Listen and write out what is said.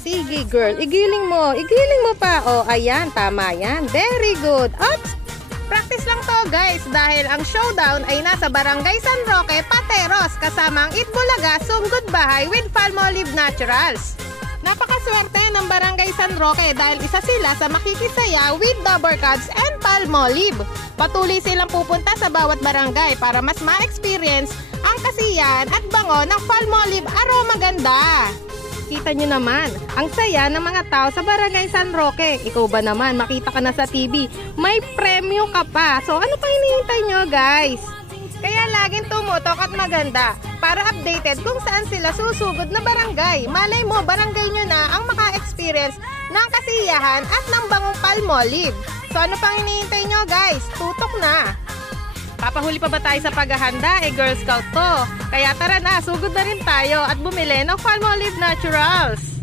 Sige girl, igiling mo. Igiling mo pa. O, ayan, tama yan. Very good. Oops! Practice lang to guys dahil ang showdown ay nasa Barangay San Roque, Pateros kasama ang Itbulaga, Sumgod Bahay with Palmolive Naturals. Napakaswerte ng Barangay San Roque dahil isa sila sa makikisaya with Dabur Cubs and Palmolive. Patuloy silang pupunta sa bawat barangay para mas ma-experience ang kasiyahan at bango ng Palmolive Aroma Ganda. Kita nyo naman, ang saya ng mga tao sa Barangay San Roque. Ikaw ba naman, makita ka na sa TV, may premyo ka pa. So ano pa hinihintay nyo guys? Kaya laging tumutok at maganda para updated kung saan sila susugod na barangay. Malay mo, barangay nyo na ang maka-experience ng kasiyahan at ng bangong Palmolive. So ano pang hinihintay nyo guys? Tutok na! Papahuli pa ba tayo sa paghahanda? Girl Scout to. Kaya tara na, sugod na rin tayo at bumili ng Palmolive Naturals.